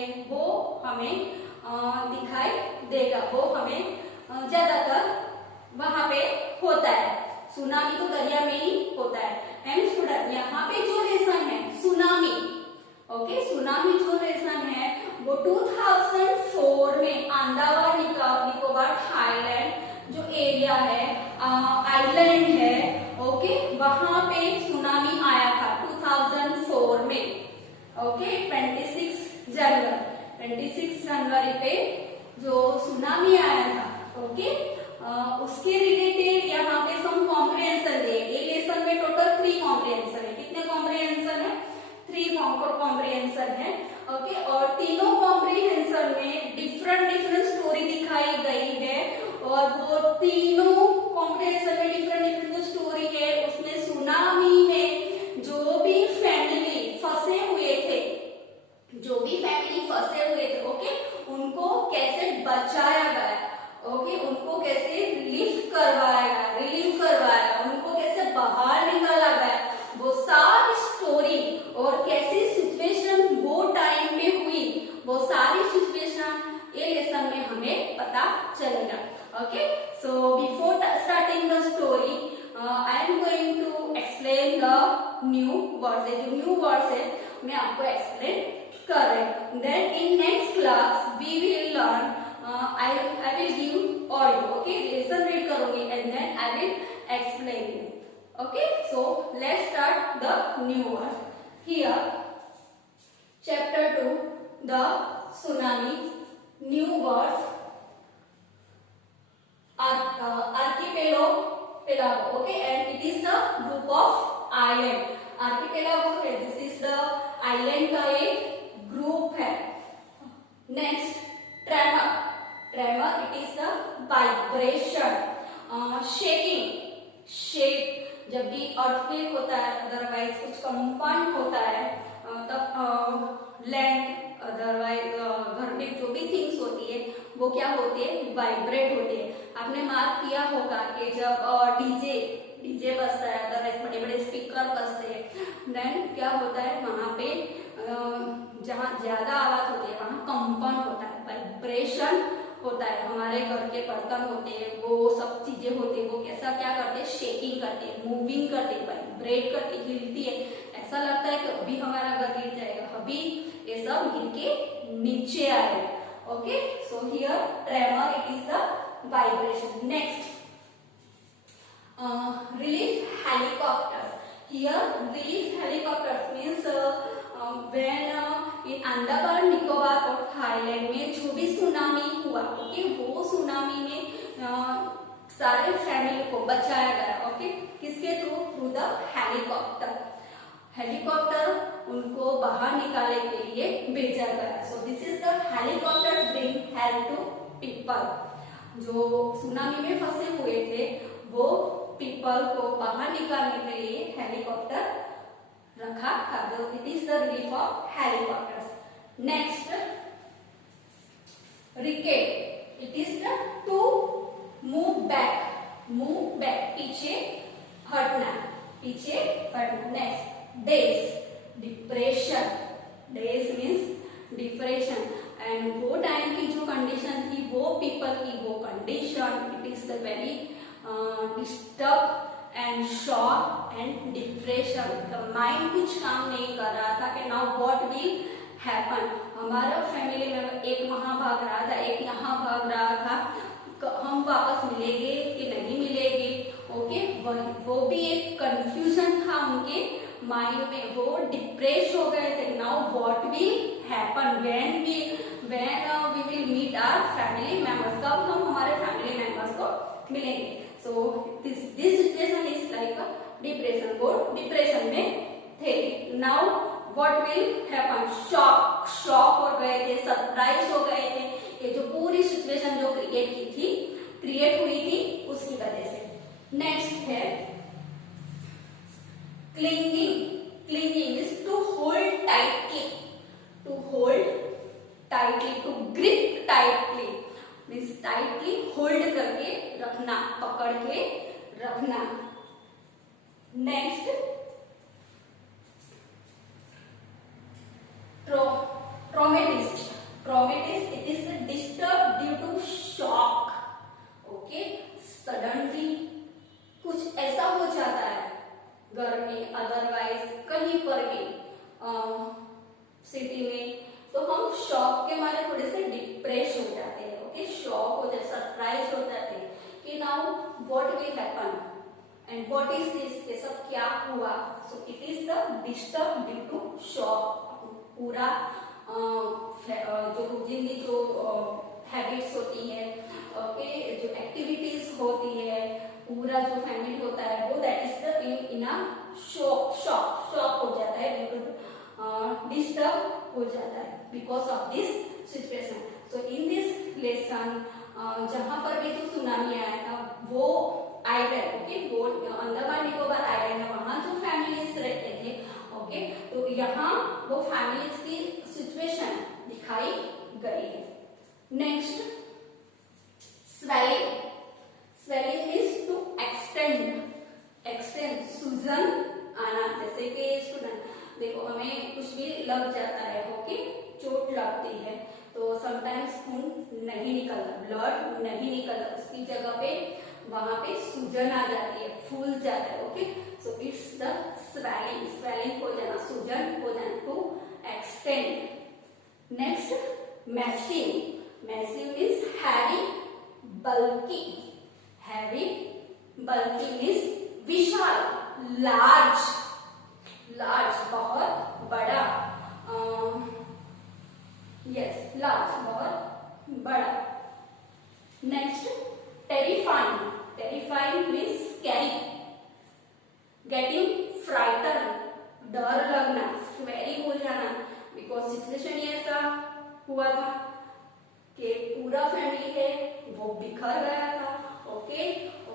हैं वो हमें दिखाई देगा, वो हमें ज्यादातर वहां पे होता है। सुनामी तो दरिया में ही होता है। एंड स्टूडेंट यहाँ पे जो लेसन है सुनामी, ओके, सुनामी जो लेसन है वो 2004 में अंडमान निकोबार थाईलैंड जो एरिया है, आइलैंड है, ओके, वहां पे सुनामी आया था 2004 में, ओके, 26 जनवरी पे जो सुनामी आया था, ओके, उसके रिलेटेड यहाँ पे सम कॉम्प्रिहेंशन दिए। ये लेसन में टोटल 3 कॉम्प्रिहेंशन है। कितने कॉम्प्रिहेंशन है? 3 कॉम्प्रिहेंशन है, ओके, और तीनों कॉम्प्रिहेंशन में डिफरेंट स्टोरी दिखाई गई है, और वो तीनों कॉम्प्रिहेंशन में डिफरेंट जो स्टोरी है उसमें सुनामी में जो भी फैमिली फंसे हुए थे, ओके, उनको कैसे बचाया गया, ओके, उनको कैसे लिफ्ट करवाया गया, रिलीव करवाया गया, उनको कैसे बाहर निकाला गया, वो सारी स्टोरी और कैसी सिचुएशन वो टाइम में हुई, वो सारी सिचुएशन ये लेसन में हमें पता चलेगा। Okay, so before starting the story I am going to explain the new words. जो न्यू वर्ड्स है मैं आपको एक्सप्लेन कर रही हूँ। Then in next class we will learn, I will give audio, okay, lesson read करूँगी and then I will explain you. Okay, so let's start the new word. Here, chapter 2, the tsunami, new words, archipelago, okay, and it is the group of island. Archipelago है, this is the island का एक group है. Next, tremor, it is the vibration, shaking, shake, जब भी earthquake होता है, otherwise कुछ कंपन होता है, तब लैंड, अदरवाइज घर में जो भी थिंग्स होती है वो क्या होती है, वाइब्रेट होती है। आपने मार्क किया होगा कि जब डीजे बजता है, अदरवाइज बड़े बड़े स्पीकर बजते हैं, देन क्या होता है वहां पे जहाँ ज्यादा आवाज होती है वहां कंपन होता है, वाइब्रेशन होता है। हमारे घर के बर्तन होते हैं, वो सब चीजें होती है, वो कैसा क्या करते हैं, शेकिंग करते हैं, मूविंग करते हैं, वाइब्रेट करती है, हिलती है। ऐसा लगता है कि अभी हमारा घर गिर जाएगा, अभी ये सब गिर के नीचे आएगा। Okay, so here tremor, it is the vibration. Next, relief helicopters. Here relief helicopters means when in Andaman Nicobar और थाईलैंड में जो भी सुनामी हुआ, ओके, वो सुनामी में सारे फैमिली को बचाया गया, ओके, किसके थ्रू द हेलीकॉप्टर उनको बाहर निकालने के लिए भेजा गया। So this is the helicopter bring help to people. जो सुनामी में फंसे हुए थे वो पीपल को बाहर निकालने के लिए हेलीकॉप्टर रखा था। It is the relief of helicopters. Next, रिकेट, it is the to move back, पीछे हटना। Next, days, days means depression, and वो टाइम की जो कंडीशन थी, वो पीपल की वो condition, it is the very disturb and shock and depression. Mind कुछ काम नहीं कर रहा था कि नाउ व्हाट विल हैपन। हमारा फैमिली में एक वहां भाग रहा था, एक यहाँ भाग रहा था, हम वापस मिलेंगे कि नहीं मिलेंगे, ओके, वो भी एक कंफ्यूजन था उनके माइंड में, वो डिप्रेस हो गए थे। Now what will happen, when we will meet our family members, कब हम हमारे फैमिली मेंबर्स को मिलेंगे। So this situation is like a depression, वो डिप्रेशन में थे। Now what will happen? Shock हो गए थे, सरप्राइज हो गए थे, ये जो पूरी सिचुएशन जो क्रिएट हुई थी उसकी वजह से। नेक्स्ट है clinging is to hold tightly, to grip tightly, means tightly hold करके रखना, पकड़ के रखना। नेक्स्ट, ट्रॉमेटिस्ट, पर भी सिटी में, तो हम शॉक के मारे थोड़े से डिप्रेस हो जाते हैं, ओके, शॉक हो जाते, सरप्राइज हो जाते हैं कि now what will happen and what is this, ये सब क्या हुआ. So it is the disturb due to shock. पूरा जो रोजिंदी जो हैबिट्स होती है, ओके, जो एक्टिविटीज होती है, पूरा जो फैमिली होता है वो that is the in a shock हो जाता है, डिस्टर्ब हो जाता है because of this situation. So in this lesson जहां पर भी जो सुनामी आया था वो आइलैंड, ओके, वो अंडमान निकोबार आइलैंड है, वहां जो फैमिलीज रहते थे, ओके, तो यहाँ वो फैमिलीज की सिचुएशन दिखाई गई है. Next, swelling. Swelling means to extend, सूजन आना. जैसे कि स्टूडेंट देखो, हमें कुछ भी लग जाता है, ओके, चोट लगती है, तो समटाइम्स खून नहीं निकलता, ब्लड नहीं निकलता, उसकी जगह पे वहां पे सूजन आ जाती है, फूल जाता है, okay. So it's the swelling हो जाना, सूजन हो जाना, to extend. Next, massive. Massive means heavy, bulky. Heavy, bulky means विशाल, लार्ज, बहुत बड़ा. यस, लार्ज, बहुत बड़ा. Next, terrifying means scary, getting frighten, डर लगना, स्कैरी हो जाना, बिकॉज सिचुएशन ही ऐसा हुआ था कि पूरा फैमिली है वो बिखर गया था, ओके.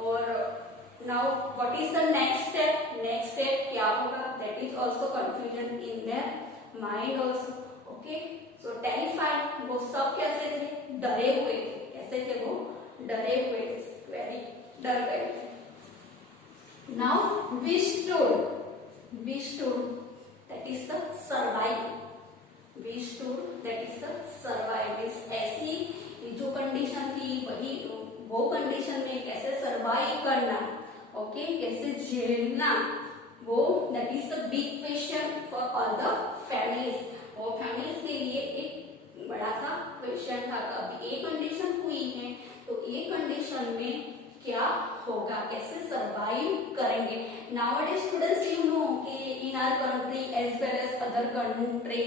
और now what is the next step क्या होगा, that is also confusion in their mind also, okay. So terrified, वो सब कैसे थे, डरे हुए थे. कैसे थे वो, डरे हुए थे, वेरी डर गए थे. Now we stood, that is the survive. We stood, that is the survive. ऐसी जो कंडीशन थी वही वो कंडीशन में कैसे सर्वाइव करना, ओके, कैसे झेलना, वो that is the big question for all the families. और फैमिलीज के लिए एक बड़ा सा क्वेश्चन था. कभी एक कंडीशन हुई है तो ये कंडीशन में क्या होगा, कैसे सर्वाइव करेंगे. नाउअडेज स्टूडेंट्स, यू नो कि in our country as well as other country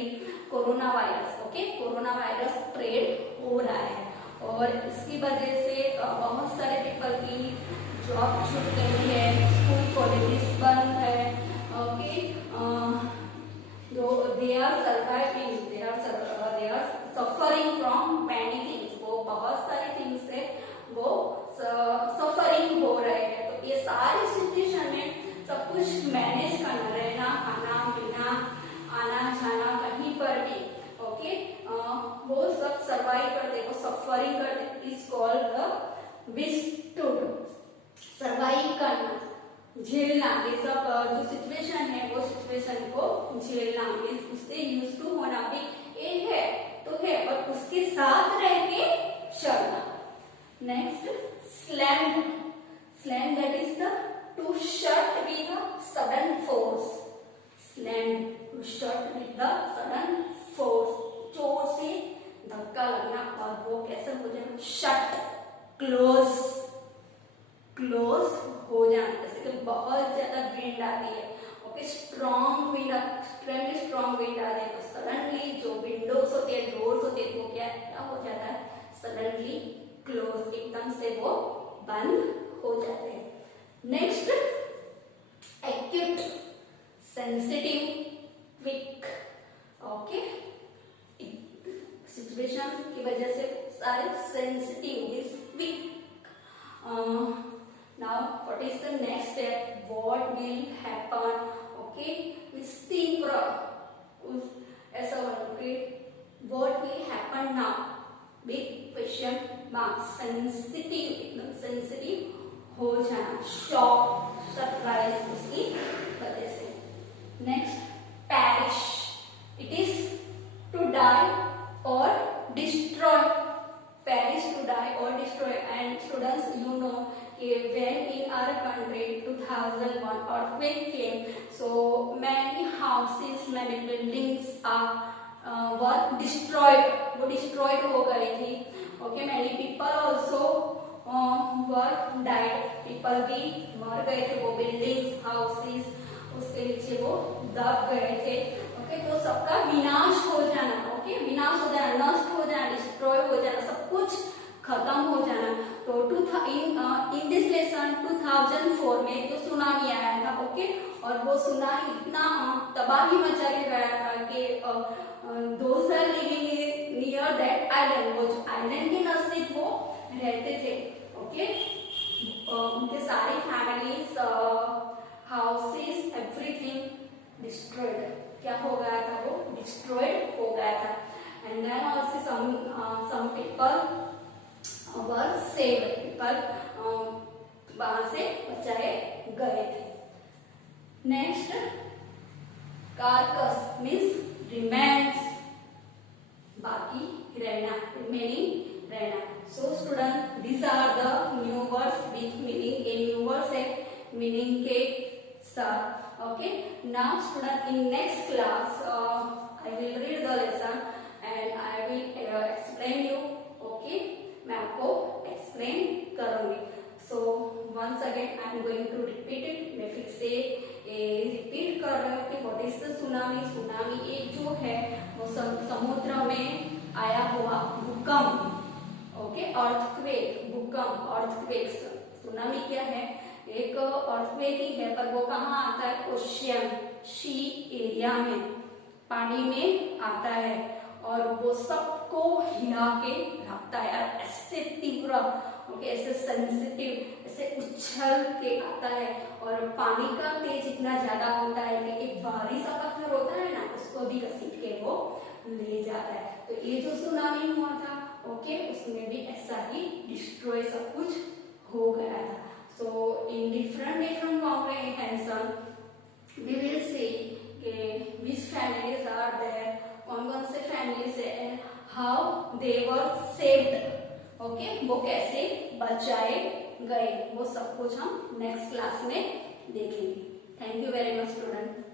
corona virus, okay, corona virus spread हो रहा है, और इसकी वजह से बहुत सारे पीपल की जॉब छूट गई है, स्कूल कॉलेजेस बंद है, okay. They are surviving, they are suffering from many things. वो बहुत सारी थिंग्स से वो सफरिंग हो रहे हैं. तो ये सारी सिचुएशन में सब कुछ मैनेज करना, रहना, खाना पीना, आना जाना कहीं पर भी, ओके, वो सब सर्वाइव करते, वो सफरिंग करते. इज कॉल्ड द विस्टूड. सर्वाइव करना, झेलना, ये सब जो सिचुएशन है वो सिचुएशन को झेलना, उससे यूज टू होना भी ये है तो है, और उसके साथ रह के चलना. Next, slam. Slam, that is the to shut with the sudden force. Slam, to shut with the sudden force, जोर से धक्का लगना, और वो कैसे हो जाना, शट, क्लोज हो जाना. जैसे कि बहुत ज्यादा विंड आती है, ओके, स्ट्रॉन्ग विंड आ जाए तो सडनली जो विंडोज होते हैं, डोर्स होते हैं, वो क्या हो जाता है, सडनली क्लोज, एकदम से वो बंद हो जाते हैं. Next, acute, sensitive, quick, okay. Situation की वजह से सारे sensitive is quick. Now what is the next step, what will happen, okay, तीव्र, ऐसा बोलोगे, what will happen now, big question mark. Sensitive, एकदम सेंसिटिव हो जाना, शॉक, सरप्राइज उसकी वजह से. Next, perish, it is to die or destroy. Perish, to die or destroy. And students, you know when in our country 2001 earthquake came, so many houses many buildings were destroyed, वो destroyed हो गई थी. Okay, many people also वर died, people भी मर गए थे. वो buildings, houses, उसके नीचे वो दब गए थे. ओके, तो सबका विनाश हो जाना. ओके, विनाश हो जाना, नष्ट हो जाना, डिस्ट्रॉय हो जाना, सब कुछ खत्म हो जाना. तो इन दिस लेसन 2004 में जो सुनामी आया था. ओके, और वो सुनामी इतना तबाही मचा के गया था कि दोस्त are living near that island, वो जो आइलैंड के नजदीक वो रहते थे. ओके, उनके सारी फैमिलीज, हाउसेस, एवरीथिंग डिस्ट्रॉयड. क्या हो गया था? वो डिस्ट्रॉयड हो गया था. And then also some people were saved, people वहां से बचाए गए थे. नेक्स्ट, कार्कस मीन्स रिमेन्स, बाकी रहना, रिमेनिंग रहना. So student, these are the new words with meaning. A new words है meaning के साथ. Okay, now student, in next class I will read the lesson and I will explain you. Okay, मैं आपको explain करूँगी. So once again I am going to repeat it. मैं फिर से repeat कर रही हूँ कि what is the tsunami. Tsunami एक जो है वो समुद्र में आया हुआ भूकंप. ओके, अर्थक्वेक, भूकंप, अर्थक्वेक. सुनामी क्या है? एक अर्थक्वेक ही है, पर वो कहाँ आता है? ओशियन, सी एरिया में, पानी में आता है और वो सबको हिला के रखता है. ऐसे तीव्र, ओके, ऐसे सेंसिटिव, ऐसे उछल के आता है. और पानी का तेज इतना ज्यादा होता है कि एक भारी सा पत्थर होता है ना, उसको भी घसीट के वो ले जाता है. तो ये जो सुनामी हुआ था, ओके, उसमें भी ऐसा ही डिस्ट्रॉय सब कुछ हो गया था. So in different comprehension we will see which families are there, कौन कौन से फैमिलीज है, and how they were saved. Okay, वो कैसे बचाए गए, वो सब कुछ हम नेक्स्ट क्लास में देखेंगे. Thank you very much student.